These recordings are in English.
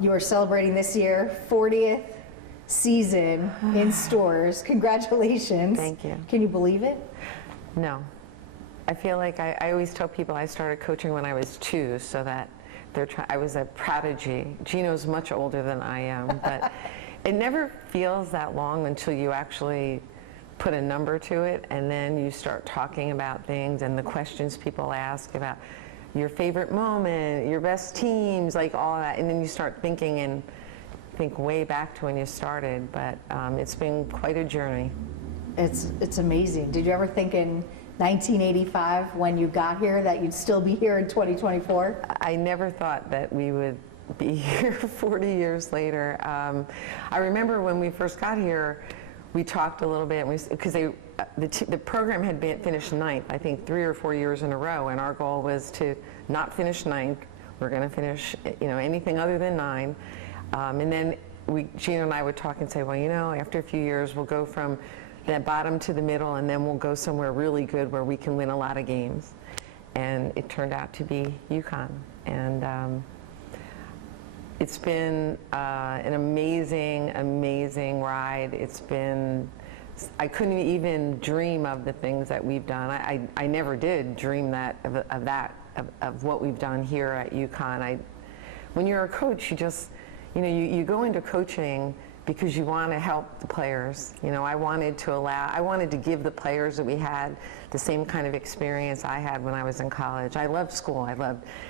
You are celebrating this year, 40th season in stores. Congratulations. Thank you. Can you believe it? No. I feel like I always tell people I started coaching when I was 2, so that I was a prodigy. Gino's much older than I am, but it never feels that long until you actually put a number to it, and then you start talking about things and the questions people ask about your favorite moment, your best teams, like all of that, and then you start thinking and think way back to when you started, but it's been quite a journey. It's amazing. Did you ever think in 1985 when you got here that you'd still be here in 2024? I never thought that we would be here 40 years later. I remember when we first got here, we talked a little bit because the program had finished 9th, I think 3 or 4 years in a row, and our goal was to not finish 9th. We're going to finish, anything other than 9. And then Gino and I would talk and say, well, after a few years, we'll go from the bottom to the middle, and then we'll go somewhere really good where we can win a lot of games. And it turned out to be UConn. And it's been an amazing, amazing ride. I couldn't even dream of the things that we've done. I never did dream of what we've done here at UConn. When you're a coach, you go into coaching because you want to help the players. I wanted to give the players that we had the same kind of experience I had when I was in college. I loved school.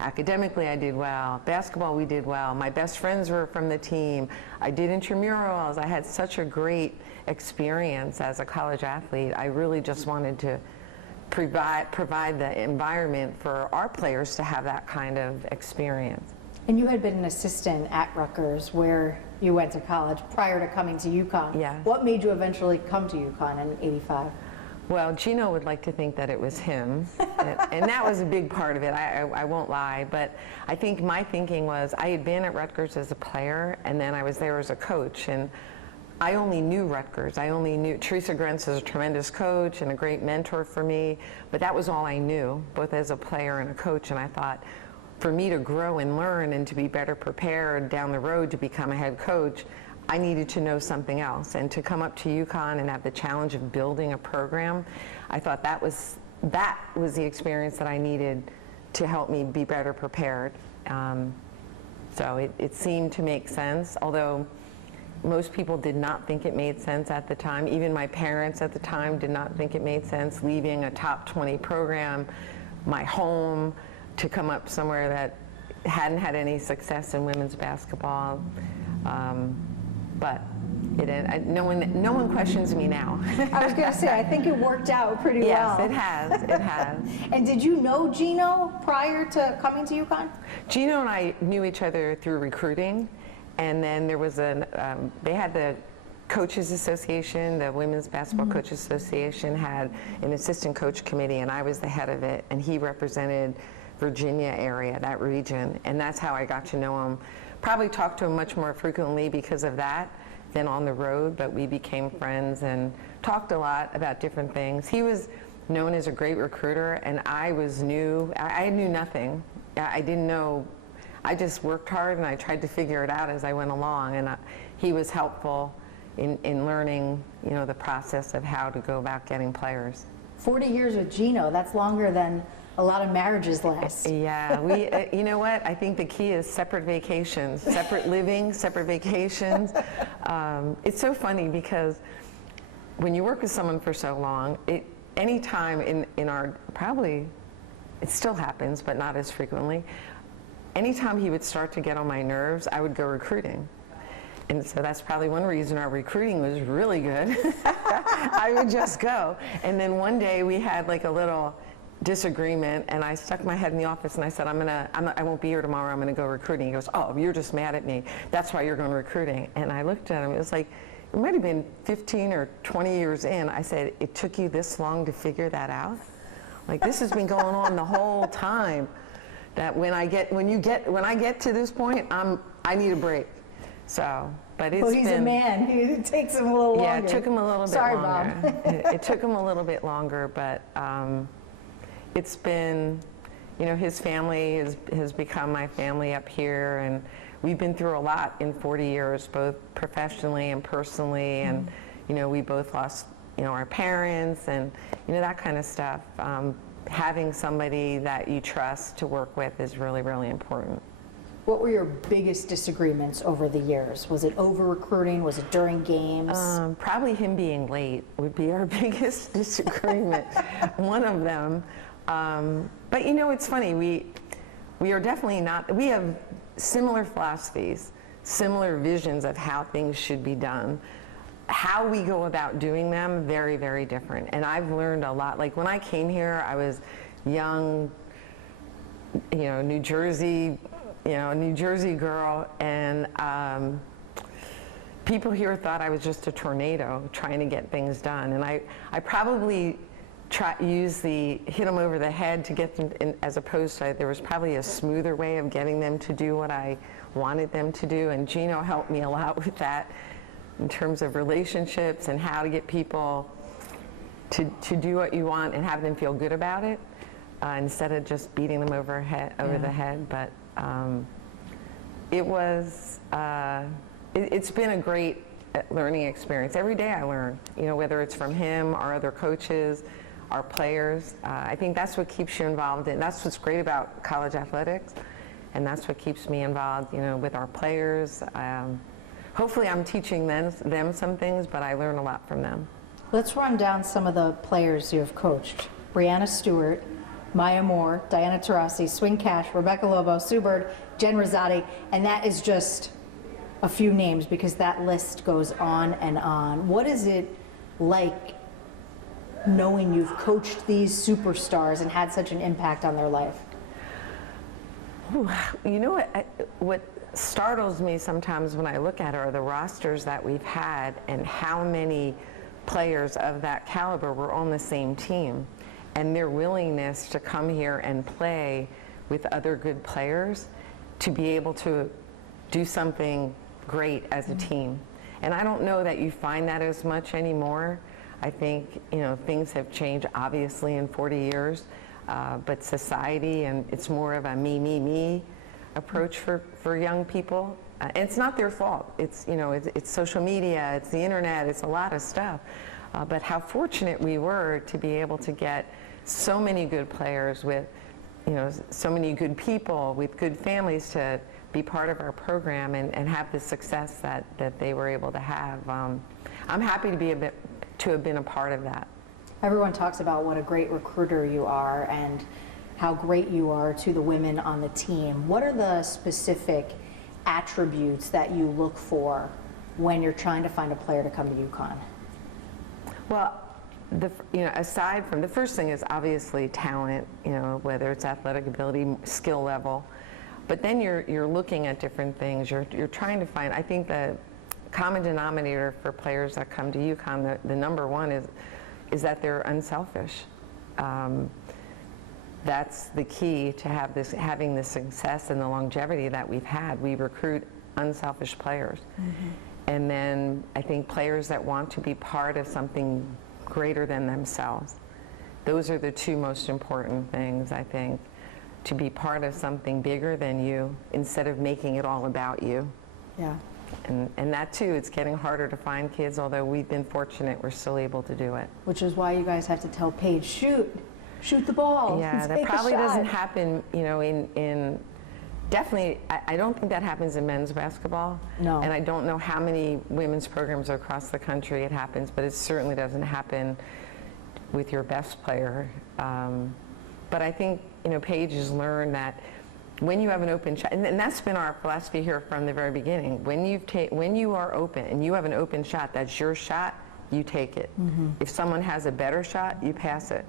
Academically, I did well. Basketball, we did well. My best friends were from the team. I did intramurals. I had such a great experience as a college athlete. I really just wanted to provide the environment for our players to have that kind of experience. And you had been an assistant at Rutgers, where you went to college, prior to coming to UConn. Yes. What made you eventually come to UConn in '85? Well, Gino would like to think that it was him, and that was a big part of it, I won't lie, but I think my thinking was I had been at Rutgers as a player, and then I was there as a coach, and I only knew Rutgers. I only knew Teresa Grentz is a tremendous coach and a great mentor for me, but that was all I knew, both as a player and a coach, and I thought, for me to grow and learn and to be better prepared down the road to become a head coach, I needed to know something else. And to come up to UConn and have the challenge of building a program, I thought that was the experience that I needed to help me be better prepared. So it seemed to make sense, although most people did not think it made sense at the time. Even my parents at the time did not think it made sense, leaving a top 20 program, my home, to come up somewhere that hadn't had any success in women's basketball. But no one questions me now. I was going to say, I think it worked out pretty well. Yes, it has. It has. And did you know Gino prior to coming to UConn? Gino and I knew each other through recruiting, and then there was they had the Coaches Association, the Women's Basketball Coaches Association had an assistant coach committee, and I was the head of it, and he represented Virginia area, that region, and that's how I got to know him. Probably talked to him much more frequently because of that than on the road, but we became friends and talked a lot about different things. He was known as a great recruiter, and I knew nothing. I didn't know. I just worked hard and I tried to figure it out as I went along, and he was helpful in learning, the process of how to go about getting players. 40 years with Gino, that's longer than a lot of marriages last. Yeah, you know what? I think the key is separate vacations, separate living, separate vacations. It's so funny because when you work with someone for so long, any time in our, probably, it still happens, but not as frequently, anytime he would start to get on my nerves, I would go recruiting. And so that's probably one reason our recruiting was really good. I would just go. And then one day we had like a little disagreement, and I stuck my head in the office and I said, I won't be here tomorrow, I'm gonna go recruiting. He goes, oh, you're just mad at me. That's why you're going recruiting. And I looked at him, it was like, it might have been 15 or 20 years in. I said, it took you this long to figure that out? Like, this has been going on the whole time. That when I get to this point, I need a break. So, but it's he's a man. It takes him a little longer. Yeah, it took him a little bit longer. Bob. It took him a little bit longer, but it's been, his family has become my family up here, and we've been through a lot in 40 years, both professionally and personally, and we both lost our parents and that kind of stuff. Having somebody that you trust to work with is really, really important. What were your biggest disagreements over the years? Was it over recruiting? Was it during games? Probably him being late would be our biggest disagreement, one of them. But it's funny, we are definitely not, we have similar philosophies, similar visions of how things should be done. How we go about doing them, very, very different. And I've learned a lot. Like when I came here, I was young, New Jersey girl, and people here thought I was just a tornado trying to get things done. And I probably hit them over the head to get them in, as opposed to, there was probably a smoother way of getting them to do what I wanted them to do. And Gino helped me a lot with that, in terms of relationships and how to get people to do what you want and have them feel good about it, instead of just beating them over the head. But it's been a great learning experience. Every day I learn, whether it's from him, our other coaches, our players. I think that's what keeps you involved in. That's what's great about college athletics, and that's what keeps me involved, with our players. Hopefully I'm teaching them some things, but I learn a lot from them. Let's run down some of the players you have coached. Brianna Stewart, Maya Moore, Diana Taurasi, Swing Cash, Rebecca Lobo, Sue Bird, Jen Rosati, and that is just a few names because that list goes on and on. What is it like knowing you've coached these superstars and had such an impact on their life? What startles me sometimes when I look at it are the rosters that we've had and how many players of that caliber were on the same team, and their willingness to come here and play with other good players to be able to do something great as a team. And I don't know that you find that as much anymore. I think things have changed obviously in 40 years, but society, and it's more of a me approach for young people. And it's not their fault. It's it's social media, it's the internet, it's a lot of stuff. But how fortunate we were to be able to get so many good players with so many good people with good families to be part of our program and have the success that they were able to have. I'm happy to have been a part of that. Everyone talks about what a great recruiter you are and how great you are to the women on the team. What are the specific attributes that you look for when you're trying to find a player to come to UConn? Well, aside from, the first thing is obviously talent, whether it's athletic ability, skill level, but then you're looking at different things. You're trying to find, I think the common denominator for players that come to UConn, the number one is that they're unselfish. That's the key to having the success and the longevity that we've had. We recruit unselfish players. And then I think players that want to be part of something greater than themselves. Those are the two most important things, I think, to be part of something bigger than you instead of making it all about you. Yeah. And that too, it's getting harder to find kids, although we've been fortunate, we're still able to do it. Which is why you guys have to tell Paige, shoot the ball. Yeah, that probably doesn't happen, in definitely, I don't think that happens in men's basketball. No. And I don't know how many women's programs across the country it happens, but it certainly doesn't happen with your best player. But I think, Paige has learned that when you have an open shot, and that's been our philosophy here from the very beginning, when you are open and you have an open shot, that's your shot, you take it. If someone has a better shot, you pass it.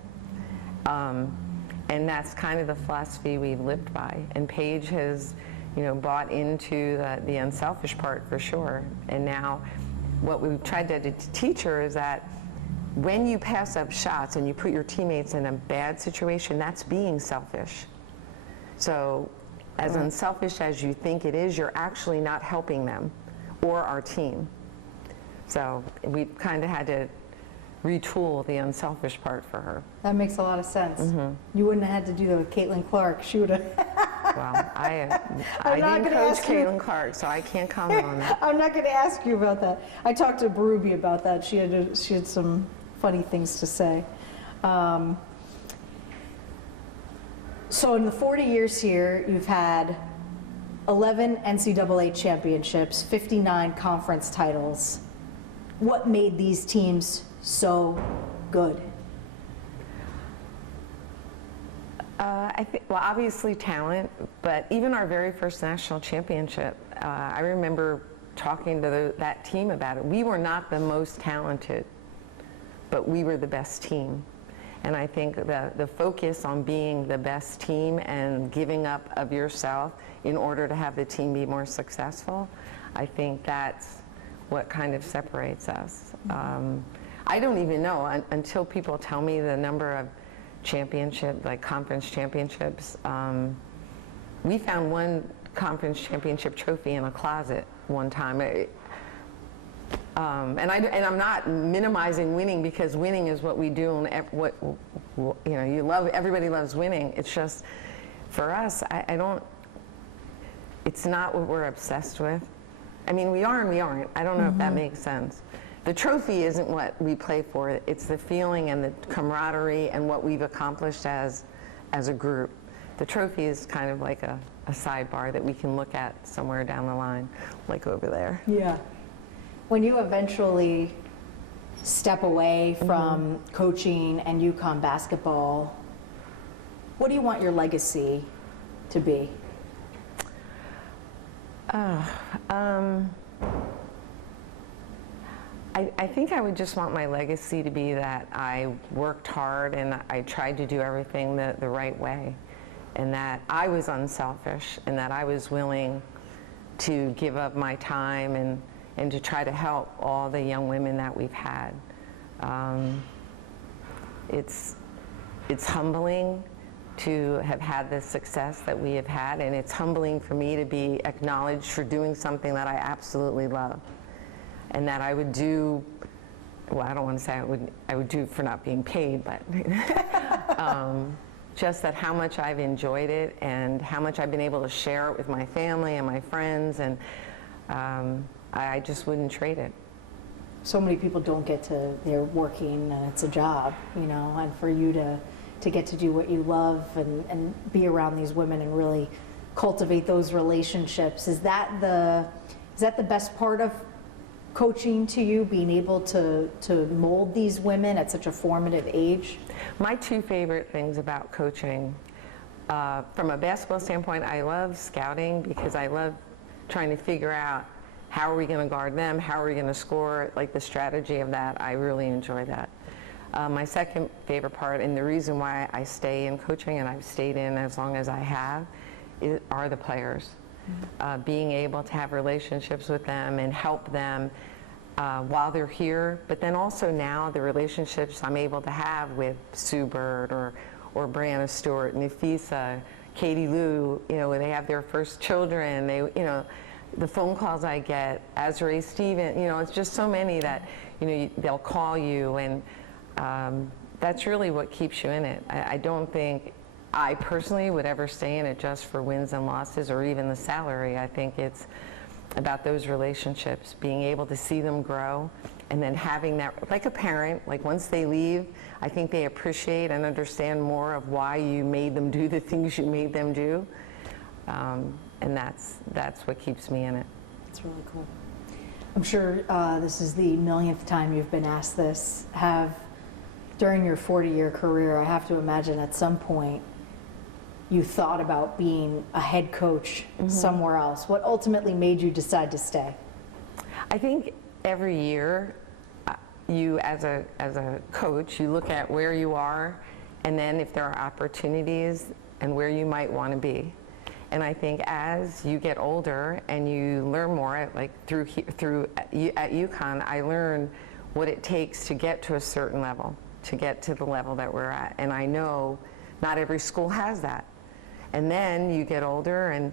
And that's kind of the philosophy we've lived by. And Paige has, bought into the unselfish part for sure. And now what we've tried to teach her is that when you pass up shots and you put your teammates in a bad situation, that's being selfish. So as unselfish as you think it is, you're actually not helping them or our team. So we've kind of had to retool the unselfish part for her. That makes a lot of sense. You wouldn't have had to do that with Caitlin Clark. She would have Well, I not didn't gonna coach ask you- Caitlin Clark, so I can't comment on that. I'm not going to ask you about that. I talked to Berube about that. She had some funny things to say. So in the 40 years here, you've had 11 NCAA championships, 59 conference titles. What made these teams so good? I think, well, obviously talent, but even our very first national championship, I remember talking to that team about it. We were not the most talented, but we were the best team. And I think the focus on being the best team and giving up of yourself in order to have the team be more successful, I think that's what kind of separates us. I don't even know until people tell me the number of conference championships. We found one conference championship trophy in a closet one time. And I'm not minimizing winning, because winning is what we do, and everybody loves winning. It's just, for us, it's not what we're obsessed with. I mean, we are and we aren't. I don't know if that makes sense. The trophy isn't what we play for. It's the feeling and the camaraderie and what we've accomplished as a group. The trophy is kind of like a sidebar that we can look at somewhere down the line, like over there. Yeah. When you eventually step away from coaching and UConn basketball, what do you want your legacy to be? I think I would just want my legacy to be that I worked hard and I tried to do everything the right way, and that I was unselfish, and that I was willing to give up my time and to try to help all the young women that we've had. It's humbling to have had the success that we have had, and it's humbling for me to be acknowledged for doing something that I absolutely love, and that I would do, well, I don't want to say I would do for not being paid, but just that how much I've enjoyed it and how much I've been able to share it with my family and my friends, and I just wouldn't trade it. So many people don't get to, they're working and it's a job, and for you to get to do what you love and be around these women and really cultivate those relationships, is that the best part of coaching to you, being able to mold these women at such a formative age? My two favorite things about coaching, from a basketball standpoint, I love scouting, because I love trying to figure out how are we going to guard them, how are we going to score, like the strategy of that. I really enjoy that. My second favorite part, and the reason why I stay in coaching, and I've stayed in as long as I have, are the players. Being able to have relationships with them and help them while they're here, but then also now the relationships I'm able to have with Sue Bird or Brianna Stewart, Nafisa, Katie Lou, when they have their first children, the phone calls I get, Azrae Steven, it's just so many that, they'll call you, and that's really what keeps you in it. I don't think I personally would ever stay in it just for wins and losses or even the salary. I think it's about those relationships, being able to see them grow, and then having that, like a parent, like once they leave, I think they appreciate and understand more of why you made them do the things you made them do. And that's what keeps me in it. That's really cool. I'm sure this is the millionth time you've been asked this. During your 40-year career, I have to imagine at some point you thought about being a head coach somewhere else. What ultimately made you decide to stay? I think every year, you as a coach, you look at where you are, and then if there are opportunities and where you might want to be. And I think as you get older and you learn more, like at UConn, I learned what it takes to get to a certain level, to get to the level that we're at. And I know not every school has that. And then you get older and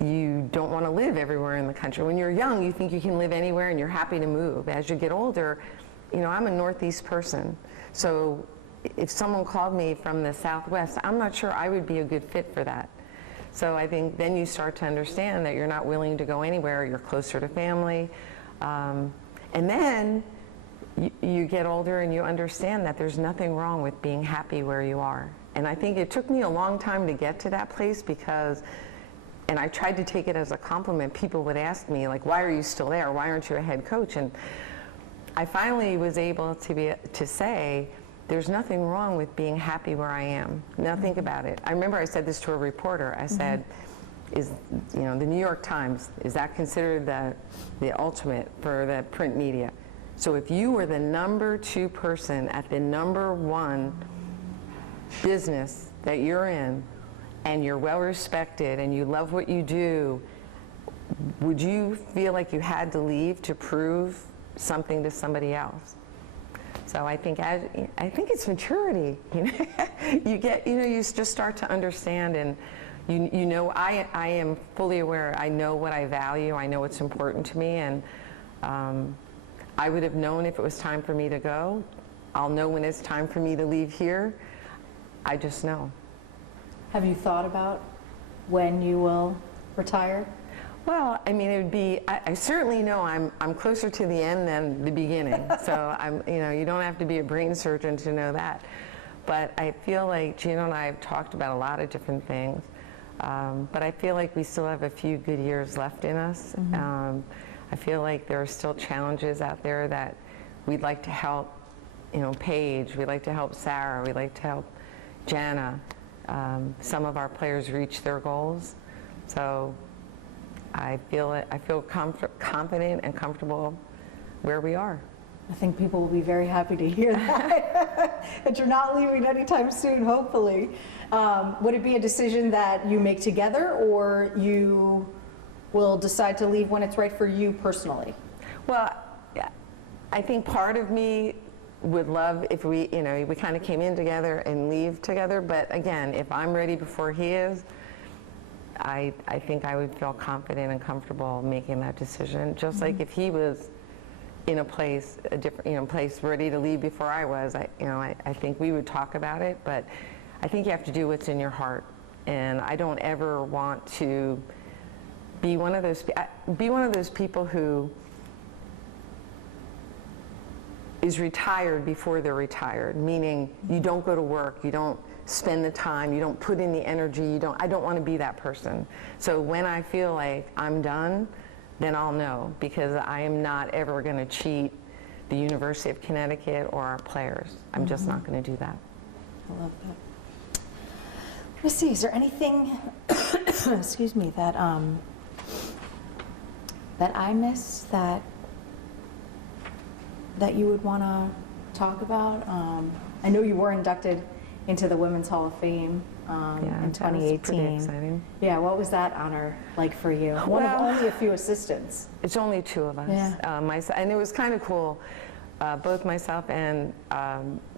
you don't want to live everywhere in the country. When you're young, you think you can live anywhere and you're happy to move. As you get older, I'm a Northeast person. So if someone called me from the Southwest, I'm not sure I would be a good fit for that. So I think then you start to understand that you're not willing to go anywhere, you're closer to family. And then you get older and you understand that there's nothing wrong with being happy where you are. And I think it took me a long time to get to that place because, and I tried to take it as a compliment, people would ask me, like, why are you still there? Why aren't you a head coach? And I finally was able to say, there's nothing wrong with being happy where I am. Now think about it. I remember I said this to a reporter. I said, is, you know, the New York Times, is that considered the ultimate for the print media? So if you were the #2 person at the #1 business that you're in, and you're well respected and you love what you do, would you feel like you had to leave to prove something to somebody else? So I think it's maturity. You know, you just start to understand, and you know, I am fully aware. I know what I value. I know what's important to me, and I would have known if it was time for me to go. I'll know when it's time for me to leave here. I just know. Have you thought about when you will retire? Well, I mean, it would be, I certainly know I'm closer to the end than the beginning. So you don't have to be a brain surgeon to know that. But I feel like Gino and I have talked about a lot of different things. But I feel like we still have a few good years left in us. I feel like there are still challenges out there that we'd like to help, Paige, we'd like to help Sarah, we'd like to help Jana, some of our players reach their goals. So I feel confident and comfortable where we are. I think people will be very happy to hear that, that you're not leaving anytime soon, hopefully. Would it be a decision that you make together, or you will decide to leave when it's right for you personally? Well, I think part of me would love if we kind of came in together and leave together, but again, if I'm ready before he is, I think I would feel confident and comfortable making that decision. Just like if he was in a place, a different place ready to leave before I was, I think we would talk about it. But I think you have to do what's in your heart, and I don't ever want to be one of those people who is retired before they're retired, meaning you don't go to work, you don't spend the time, you don't put in the energy, I don't want to be that person. So when I feel like I'm done, then I'll know, because I am not ever going to cheat the University of Connecticut or our players. I'm just not going to do that. I love that. Let me see, is there anything, excuse me, that I missed that you would want to talk about? I know you were inducted into the Women's Hall of Fame in 2018. That was pretty exciting. Yeah, what was that honor like for you? One of only a few assistants. It's only two of us. Yeah. And it was kind of cool. Both myself and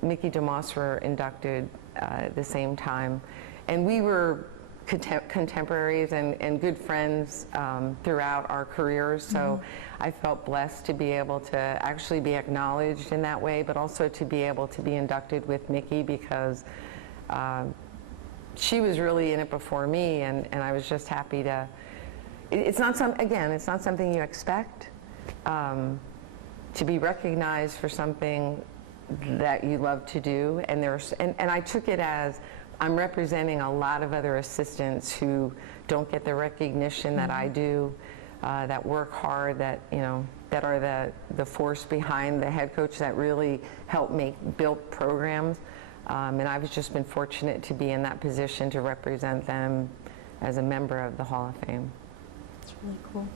Mickey DeMoss were inducted at the same time. And we were contemporaries and good friends throughout our careers, so I felt blessed to be able to actually be acknowledged in that way, but also to be able to be inducted with Mickey, because she was really in it before me, and I was just happy to. It's not something you expect, to be recognized for something that you love to do, and I took it as I'm representing a lot of other assistants who don't get the recognition that I do, that work hard, that are the force behind the head coach, that really help build programs. And I've just been fortunate to be in that position to represent them as a member of the Hall of Fame. That's really cool.